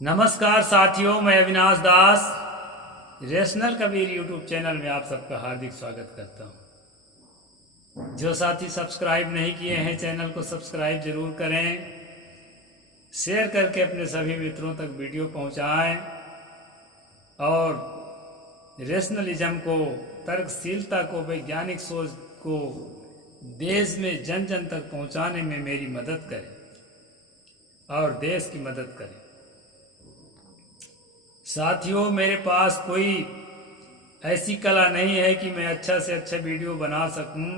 नमस्कार साथियों, मैं अविनाश दास रेशनल कबीर यूट्यूब चैनल में आप सबका हार्दिक स्वागत करता हूं। जो साथी सब्सक्राइब नहीं किए हैं चैनल को सब्सक्राइब जरूर करें, शेयर करके अपने सभी मित्रों तक वीडियो पहुंचाएं और रेशनलिज्म को, तर्कशीलता को, वैज्ञानिक सोच को देश में जन जन तक पहुंचाने में मेरी मदद करें और देश की मदद करें। साथियों, मेरे पास कोई ऐसी कला नहीं है कि मैं अच्छा से अच्छा वीडियो बना सकूं,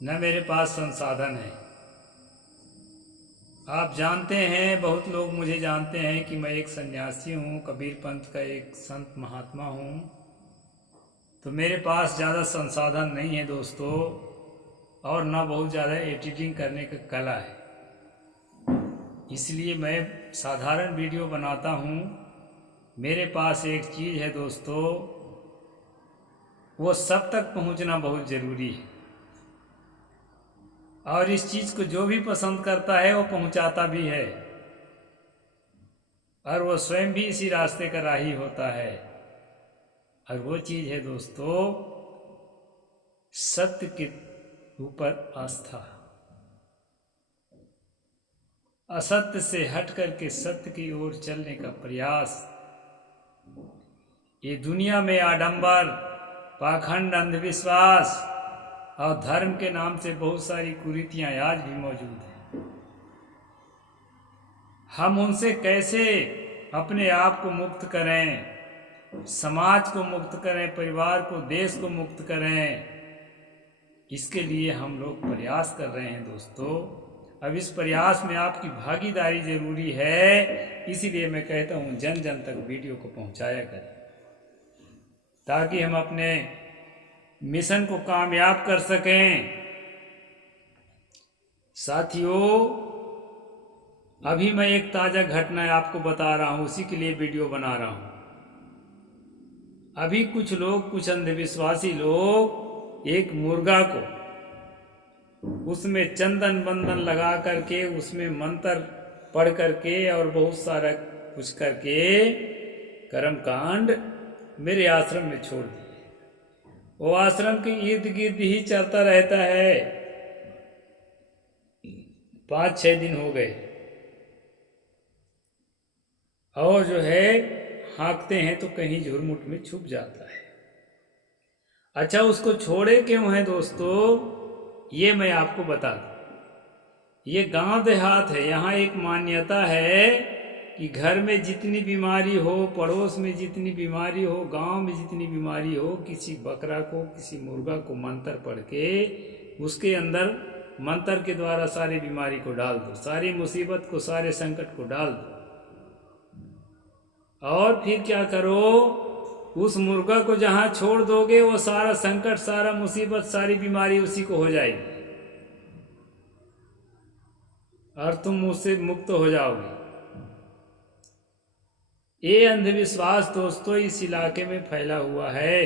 न मेरे पास संसाधन है। आप जानते हैं, बहुत लोग मुझे जानते हैं कि मैं एक सन्यासी हूं, कबीर पंथ का एक संत महात्मा हूं। तो मेरे पास ज़्यादा संसाधन नहीं है दोस्तों, और ना बहुत ज़्यादा एडिटिंग करने का कला है। इसलिए मैं साधारण वीडियो बनाता हूं। मेरे पास एक चीज़ है दोस्तों, वो सब तक पहुंचना बहुत ज़रूरी है, और इस चीज़ को जो भी पसंद करता है वो पहुंचाता भी है, और वो स्वयं भी इसी रास्ते का राही होता है। और वो चीज़ है दोस्तों, सत्य के ऊपर आस्था। असत्य से हट करके सत्य की ओर चलने का प्रयास। ये दुनिया में आडंबर, पाखंड, अंधविश्वास और धर्म के नाम से बहुत सारी कुरीतियां आज भी मौजूद हैं। हम उनसे कैसे अपने आप को मुक्त करें, समाज को मुक्त करें, परिवार को, देश को मुक्त करें, इसके लिए हम लोग प्रयास कर रहे हैं दोस्तों। अब इस प्रयास में आपकी भागीदारी जरूरी है। इसीलिए मैं कहता हूँ जन जन तक वीडियो को पहुँचाया करें, ताकि हम अपने मिशन को कामयाब कर सकें। साथियों, अभी मैं एक ताज़ा घटना आपको बता रहा हूँ, उसी के लिए वीडियो बना रहा हूँ। अभी कुछ लोग, कुछ अंधविश्वासी लोग एक मुर्गा को उसमें चंदन बंदन लगा करके, उसमें मंत्र पढ़ करके और बहुत सारा कुछ करके कर्म कांड मेरे आश्रम में छोड़ दिए। वो आश्रम के इर्द गिर्द ही चलता रहता है। 5-6 दिन हो गए, और जो है हाँकते हैं तो कहीं झुरमुट में छुप जाता है। अच्छा, उसको छोड़े क्यों हैं दोस्तों, ये मैं आपको बता दूं। ये गांव देहात है, यहाँ एक मान्यता है कि घर में जितनी बीमारी हो, पड़ोस में जितनी बीमारी हो, गांव में जितनी बीमारी हो, किसी बकरा को, किसी मुर्गा को मंत्र पढ़ के उसके अंदर मंत्र के द्वारा सारी बीमारी को डाल दो, सारी मुसीबत को, सारे संकट को डाल दो। और फिर क्या करो, उस मुर्गा को जहां छोड़ दोगे, वो सारा संकट, सारा मुसीबत, सारी बीमारी उसी को हो जाएगी, और तुम उससे मुक्त हो जाओगे। ये अंधविश्वास दोस्तों इस इलाके में फैला हुआ है,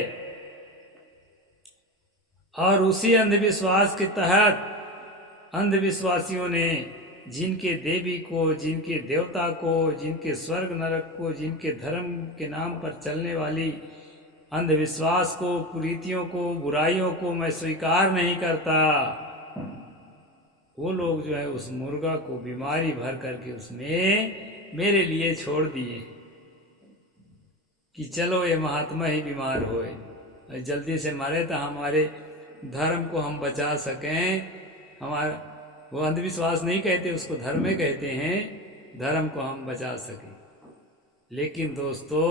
और उसी अंधविश्वास के तहत अंधविश्वासियों ने जिनके देवी को, जिनके देवता को, जिनके स्वर्ग नरक को, जिनके धर्म के नाम पर चलने वाली अंधविश्वास को, कुरीतियों को, बुराइयों को मैं स्वीकार नहीं करता, वो लोग जो है उस मुर्गा को बीमारी भर करके उसमें मेरे लिए छोड़ दिए कि चलो ये महात्मा ही बीमार होए, जल्दी से मरे तो हमारे धर्म को हम बचा सकें। हमारा, वो अंधविश्वास नहीं कहते उसको, धर्म कहते हैं, धर्म को हम बचा सकें। लेकिन दोस्तों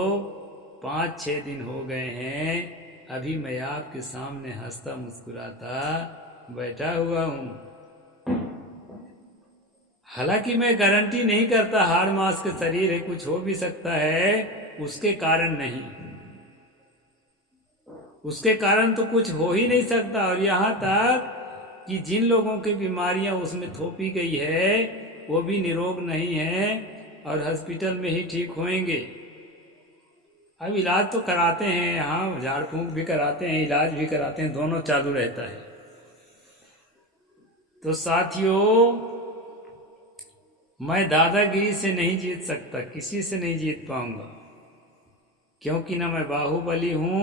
5-6 दिन हो गए हैं, अभी मैं आपके सामने हंसता मुस्कुराता बैठा हुआ हूँ। हालांकि मैं गारंटी नहीं करता, हाड़ मांस के शरीर है, कुछ हो भी सकता है, उसके कारण नहीं, उसके कारण तो कुछ हो ही नहीं सकता। और यहाँ तक कि जिन लोगों की बीमारियां उसमें थोपी गई है वो भी निरोग नहीं है, और हॉस्पिटल में ही ठीक होंगे। अब इलाज तो कराते हैं, यहाँ झाड़ फूंक भी कराते हैं, इलाज भी कराते हैं, दोनों चालू रहता है। तो साथियों, मैं दादागिरी से नहीं जीत सकता, किसी से नहीं जीत पाऊंगा, क्योंकि न मैं बाहुबली हूं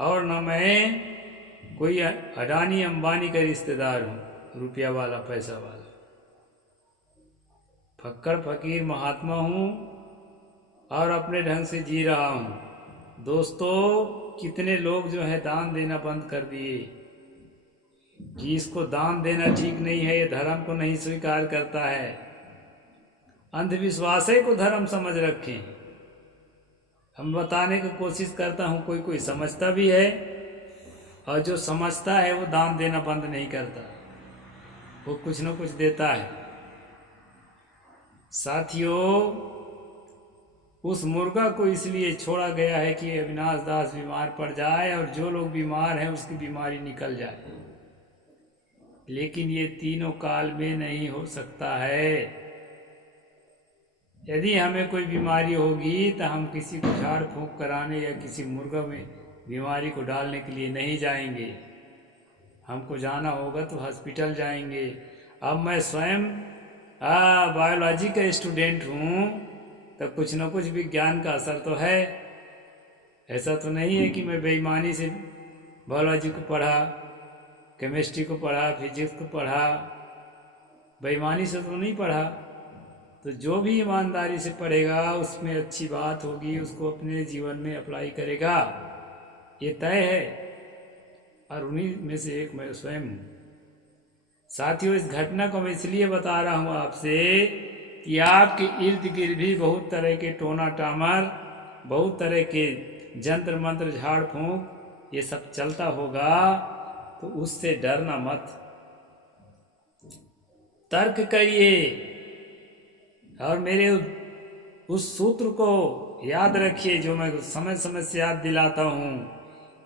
और न मैं कोई अडानी अंबानी का रिश्तेदार हूं, रुपया वाला पैसा वाला। फक्कड़ फकीर महात्मा हूं और अपने ढंग से जी रहा हूं। दोस्तों, कितने लोग जो है दान देना बंद कर दिए कि इसको दान देना ठीक नहीं है, ये धर्म को नहीं स्वीकार करता है। अंधविश्वास को धर्म समझ रखें। हम बताने की कोशिश करता हूं, कोई कोई समझता भी है, और जो समझता है वो दान देना बंद नहीं करता, वो कुछ न कुछ देता है। साथियों, उस मुर्गा को इसलिए छोड़ा गया है कि अविनाश दास बीमार पड़ जाए और जो लोग बीमार हैं उसकी बीमारी निकल जाए, लेकिन ये तीनों काल में नहीं हो सकता है। यदि हमें कोई बीमारी होगी तो हम किसी को झाड़ फूंक कराने या किसी मुर्गा में बीमारी को डालने के लिए नहीं जाएंगे। हमको जाना होगा तो हॉस्पिटल जाएंगे। अब मैं स्वयं बायोलॉजी का स्टूडेंट हूँ, तो कुछ न कुछ विज्ञान का असर तो है। ऐसा तो नहीं है कि मैं बेईमानी से बायोलॉजी को पढ़ा, केमिस्ट्री को पढ़ा, फिजिक्स को पढ़ा, बेईमानी से तो नहीं पढ़ा। तो जो भी ईमानदारी से पढ़ेगा उसमें अच्छी बात होगी, उसको अपने जीवन में अप्लाई करेगा, ये तय है। और उन्हीं में से एक मैं स्वयं हूँ। साथियों, इस घटना को मैं इसलिए बता रहा हूँ आपसे कि आपके इर्द गिर्द भी बहुत तरह के टोना टामर, बहुत तरह के जंत्र मंत्र, झाड़ फूंक, ये सब चलता होगा, तो उससे डरना मत। तर्क करिए और मेरे उस सूत्र को याद रखिए जो मैं समय समय से याद दिलाता हूँ।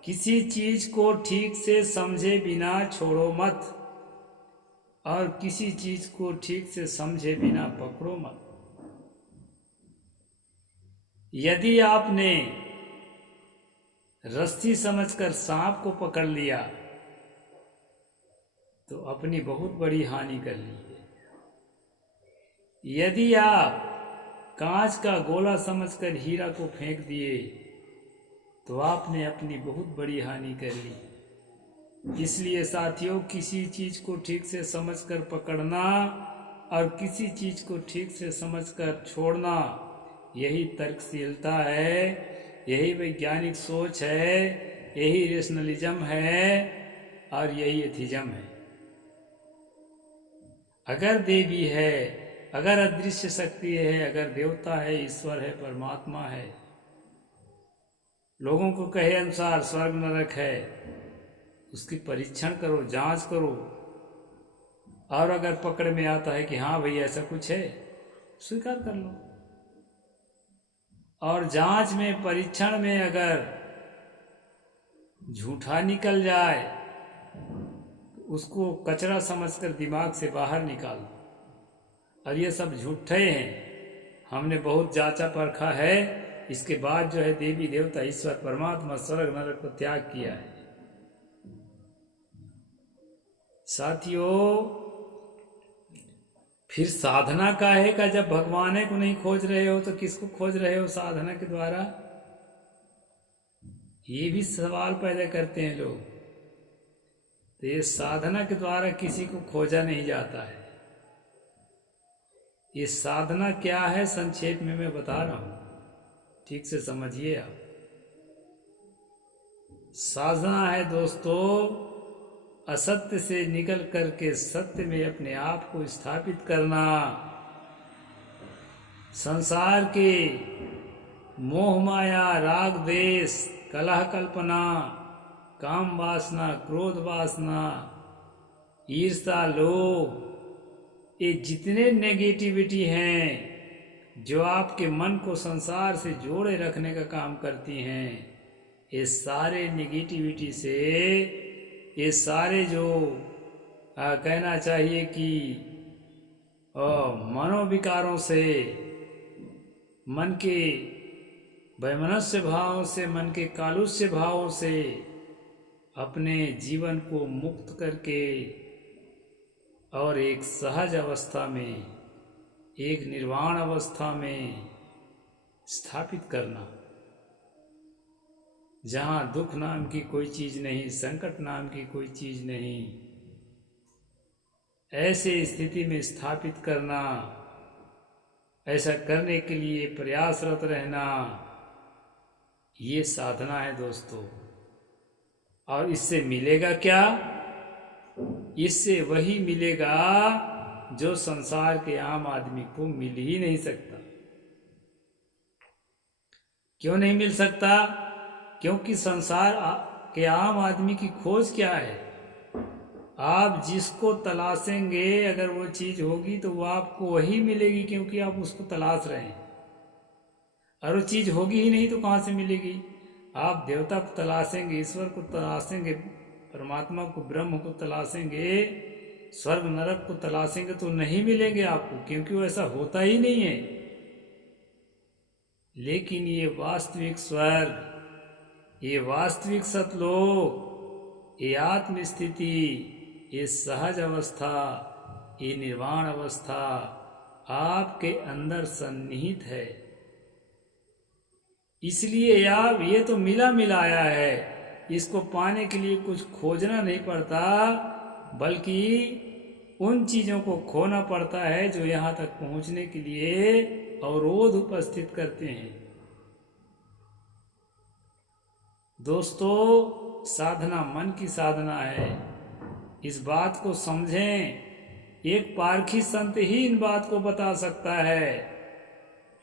किसी चीज को ठीक से समझे बिना छोड़ो मत, और किसी चीज को ठीक से समझे बिना पकड़ो मत। यदि आपने रस्सी समझकर सांप को पकड़ लिया तो अपनी बहुत बड़ी हानि कर ली है। यदि आप कांच का गोला समझकर हीरा को फेंक दिए तो आपने अपनी बहुत बड़ी हानि कर ली। इसलिए साथियों, किसी चीज को ठीक से समझकर पकड़ना और किसी चीज को ठीक से समझकर छोड़ना, यही तर्कशीलता है, यही वैज्ञानिक सोच है, यही रेशनलिज्म है और यही एथिज्म है। अगर देवी है, अगर अदृश्य शक्ति है, अगर देवता है, ईश्वर है, परमात्मा है, लोगों को कहे अनुसार स्वर्ग नरक है, उसकी परीक्षण करो, जांच करो, और अगर पकड़ में आता है कि हाँ भाई ऐसा कुछ है, स्वीकार कर लो। और जांच में, परीक्षण में अगर झूठा निकल जाए उसको कचरा समझकर दिमाग से बाहर निकाल दो। और ये सब झूठे हैं, हमने बहुत जांचा परखा है। इसके बाद जो है देवी देवता, ईश्वर, परमात्मा, स्वर्ग नरक को त्याग किया है। साथियों, फिर साधना काहे का? जब भगवान को नहीं खोज रहे हो तो किसको खोज रहे हो साधना के द्वारा? ये भी सवाल पैदा करते हैं लोग। तो ये साधना के द्वारा किसी को खोजा नहीं जाता है। ये साधना क्या है, संक्षेप में मैं बता रहा हूं, ठीक से समझिए आप। साधना है दोस्तों, असत्य से निकल करके सत्य में अपने आप को स्थापित करना। संसार के मोह माया, राग द्वेष, कलह कल्पना, काम वासना, क्रोध वासना, ईर्ष्या, लोभ, ये जितने नेगेटिविटी हैं जो आपके मन को संसार से जोड़े रखने का काम करती हैं, ये सारे नेगेटिविटी से, ये सारे जो कहना चाहिए कि मनोविकारों से, मन के वैमनस्य भाव से, मन के कालुष्य भावों से अपने जीवन को मुक्त करके और एक सहज अवस्था में एक निर्वाण अवस्था में स्थापित करना, जहाँ दुख नाम की कोई चीज नहीं, संकट नाम की कोई चीज नहीं, ऐसे स्थिति में स्थापित करना, ऐसा करने के लिए प्रयासरत रहना, ये साधना है दोस्तों। और इससे मिलेगा क्या? इससे वही मिलेगा जो संसार के आम आदमी को मिल ही नहीं सकता। क्यों नहीं मिल सकता? क्योंकि संसार के आम आदमी की खोज क्या है? आप जिसको तलाशेंगे, अगर वो चीज होगी तो वो आपको वही मिलेगी, क्योंकि आप उसको तलाश रहे हैं। और वो चीज होगी ही नहीं तो कहाँ से मिलेगी? आप देवता को तलाशेंगे, ईश्वर को तलाशेंगे, परमात्मा को, ब्रह्म को तलाशेंगे, स्वर्ग नरक को तलाशेंगे तो नहीं मिलेंगे आपको, क्योंकि वो ऐसा होता ही नहीं है। लेकिन ये वास्तविक स्वर्ग, ये वास्तविक सतलोक, ये आत्म स्थिति, ये सहज अवस्था, ये निर्वाण अवस्था आपके अंदर सन्निहित है। इसलिए आप, ये तो मिला मिलाया है, इसको पाने के लिए कुछ खोजना नहीं पड़ता, बल्कि उन चीजों को खोना पड़ता है जो यहाँ तक पहुँचने के लिए अवरोध उपस्थित करते हैं। दोस्तों, साधना मन की साधना है, इस बात को समझें। एक पारखी संत ही इन बात को बता सकता है,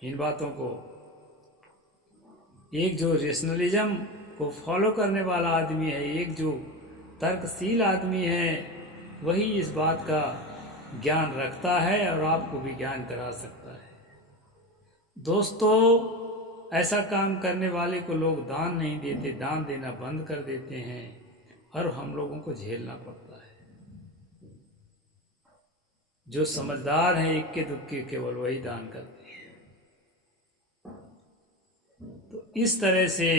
इन बातों को। एक जो रेशनलिज्म को फॉलो करने वाला आदमी है, एक जो तर्कशील आदमी है, वही इस बात का ज्ञान रखता है और आपको भी ज्ञान करा सकता है। दोस्तों, ऐसा काम करने वाले को लोग दान नहीं देते, दान देना बंद कर देते हैं और हम लोगों को झेलना पड़ता है। जो समझदार हैं, इक्के दुक्के केवल वही दान करते हैं। तो इस तरह से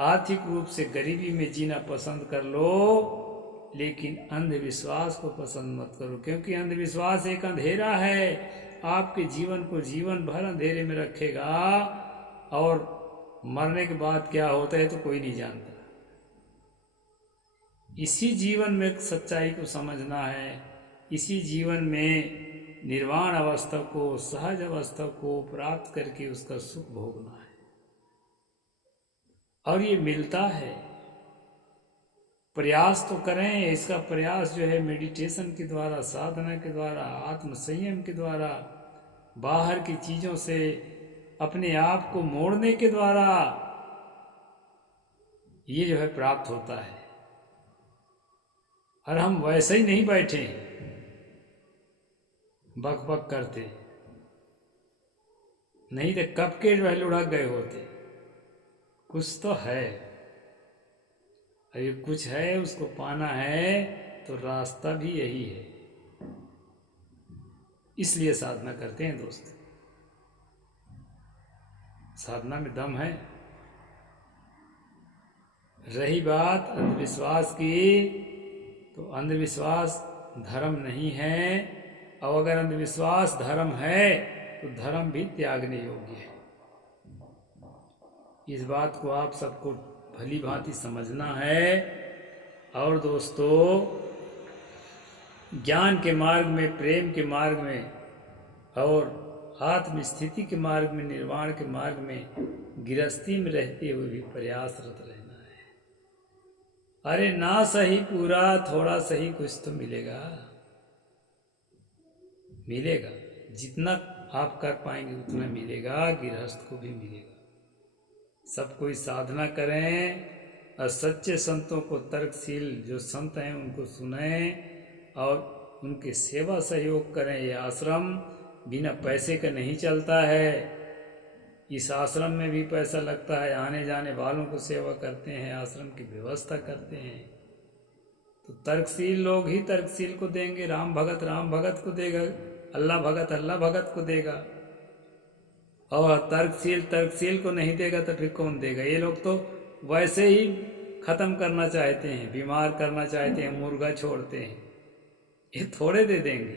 आर्थिक रूप से गरीबी में जीना पसंद कर लो, लेकिन अंधविश्वास को पसंद मत करो, क्योंकि अंधविश्वास एक अंधेरा है, आपके जीवन को जीवन भर अंधेरे में रखेगा और मरने के बाद क्या होता है तो कोई नहीं जानता। इसी जीवन में सच्चाई को समझना है, इसी जीवन में निर्वाण अवस्था को, सहज अवस्था को प्राप्त करके उसका सुख भोगना है। और ये मिलता है, प्रयास तो करें। इसका प्रयास जो है मेडिटेशन के द्वारा, साधना के द्वारा, आत्म संयम के द्वारा, बाहर की चीजों से अपने आप को मोड़ने के द्वारा ये जो है प्राप्त होता है। और हम वैसे ही नहीं बैठे बक बक करते, नहीं तो कब के जो है लुढ़क गए होते। कुछ तो है, अभी कुछ है, उसको पाना है तो रास्ता भी यही है। इसलिए साधना करते हैं दोस्त, साधना में दम है। रही बात अंधविश्वास की, तो अंधविश्वास धर्म नहीं है, और अगर अंधविश्वास धर्म है तो धर्म भी त्यागने योग्य है। इस बात को आप सबको भली भांति समझना है। और दोस्तों, ज्ञान के मार्ग में, प्रेम के मार्ग में और आत्म स्थिति के मार्ग में, निर्वाण के मार्ग में गृहस्थी में रहते हुए भी प्रयासरत रहना है। अरे ना सही पूरा, थोड़ा सही कुछ तो मिलेगा, मिलेगा। जितना आप कर पाएंगे उतना मिलेगा, गृहस्थ को भी मिलेगा। सब कोई साधना करें और सच्चे संतों को, तर्कशील जो संत हैं उनको सुनें और उनकी सेवा सहयोग करें। ये आश्रम बिना पैसे का नहीं चलता है, इस आश्रम में भी पैसा लगता है। आने जाने वालों को सेवा करते हैं, आश्रम की व्यवस्था करते हैं। तो तर्कशील लोग ही तर्कशील को देंगे, राम भगत को देगा, अल्लाह भगत को देगा। और तर्कशील को नहीं देगा तो फिर कौन देगा? ये लोग तो वैसे ही खत्म करना चाहते हैं, बीमार करना चाहते हैं, मुर्गा छोड़ते हैं। ये थोड़े दे देंगे,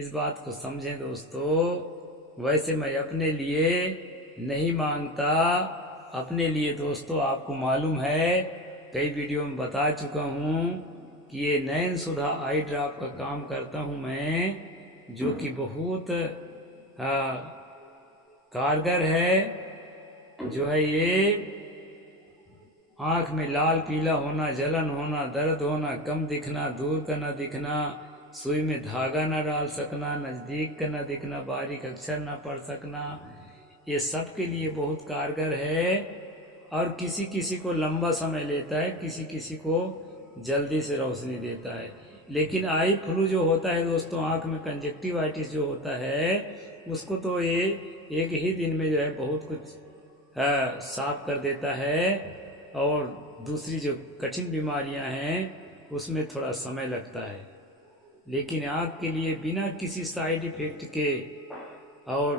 इस बात को समझें दोस्तों। वैसे मैं अपने लिए नहीं मांगता, अपने लिए दोस्तों आपको मालूम है, कई वीडियो में बता चुका हूँ कि ये नयन सुधा आई ड्रॉप का काम करता हूँ मैं, जो कि बहुत कारगर है। जो है ये आँख में लाल पीला होना, जलन होना, दर्द होना, कम दिखना, दूर का न दिखना, सुई में धागा न डाल सकना, नज़दीक का न दिखना, बारीक अक्षर न पढ़ सकना, ये सब के लिए बहुत कारगर है। और किसी किसी को लंबा समय लेता है, किसी किसी को जल्दी से रोशनी देता है। लेकिन आई फ्लू जो होता है दोस्तों, आँख में कंजक्टिवाइटिस जो होता है, उसको तो ये एक ही दिन में जो है बहुत कुछ साफ कर देता है। और दूसरी जो कठिन बीमारियां हैं उसमें थोड़ा समय लगता है। लेकिन आँख के लिए बिना किसी साइड इफेक्ट के, और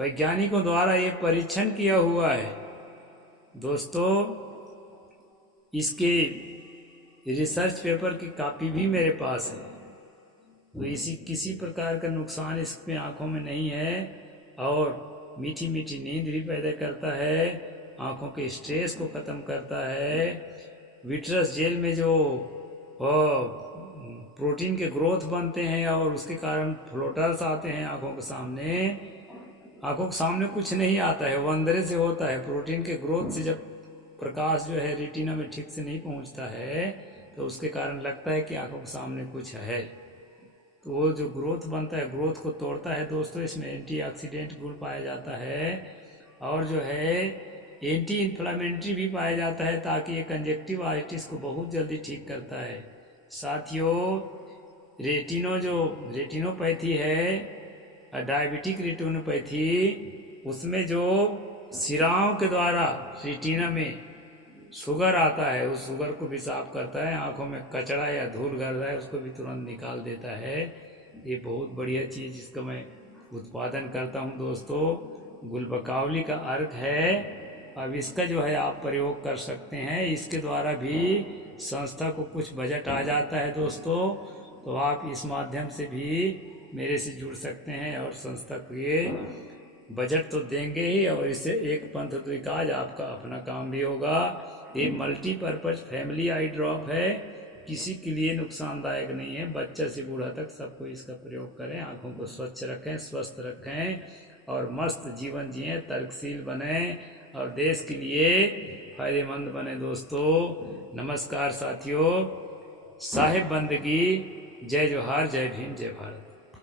वैज्ञानिकों द्वारा ये परीक्षण किया हुआ है दोस्तों, इसके रिसर्च पेपर की कॉपी भी मेरे पास है। तो इसी किसी प्रकार का नुकसान इसमें आँखों में नहीं है, और मीठी मीठी नींद भी पैदा करता है, आँखों के स्ट्रेस को ख़त्म करता है। विट्रस जेल में जो प्रोटीन के ग्रोथ बनते हैं और उसके कारण फ्लोटर्स आते हैं आँखों के सामने कुछ नहीं आता है, वो अंदर से होता है। प्रोटीन के ग्रोथ से जब प्रकाश जो है रेटिना में ठीक से नहीं पहुंचता है, तो उसके कारण लगता है कि आँखों के सामने कुछ है। तो वो जो ग्रोथ बनता है, ग्रोथ को तोड़ता है दोस्तों। इसमें एंटीऑक्सीडेंट गुण पाया जाता है, और जो है एंटी इन्फ्लामेटरी भी पाया जाता है, ताकि ये कंजक्टिवाइटिस को बहुत जल्दी ठीक करता है। साथियों, रेटिनोपैथी है, डायबिटिक रेटिनोपैथी, उसमें जो सिराओं के द्वारा रेटिना में शुगर आता है, उस शुगर को भी साफ करता है। आँखों में कचरा या धूल गर्दा है, उसको भी तुरंत निकाल देता है। ये बहुत बढ़िया चीज़ जिसका मैं उत्पादन करता हूँ दोस्तों, गुलबकावली का अर्क है। अब इसका जो है आप प्रयोग कर सकते हैं। इसके द्वारा भी संस्था को कुछ बजट आ जाता है दोस्तों, तो आप इस माध्यम से भी मेरे से जुड़ सकते हैं, और संस्था को ये बजट तो देंगे ही, और इससे एक पंथ द्विकाज आपका अपना काम भी होगा। ये मल्टीपर्पज फैमिली आई ड्रॉप है, किसी के लिए नुकसानदायक नहीं है। बच्चा से बूढ़ा तक सबको इसका प्रयोग करें। आँखों को स्वच्छ रखें, स्वस्थ रखें, और मस्त जीवन जिएं, तर्कशील बने, और देश के लिए फायदेमंद बने दोस्तों। नमस्कार साथियों, साहिब बंदगी, जय जोहार, जय भीम, जय भारत।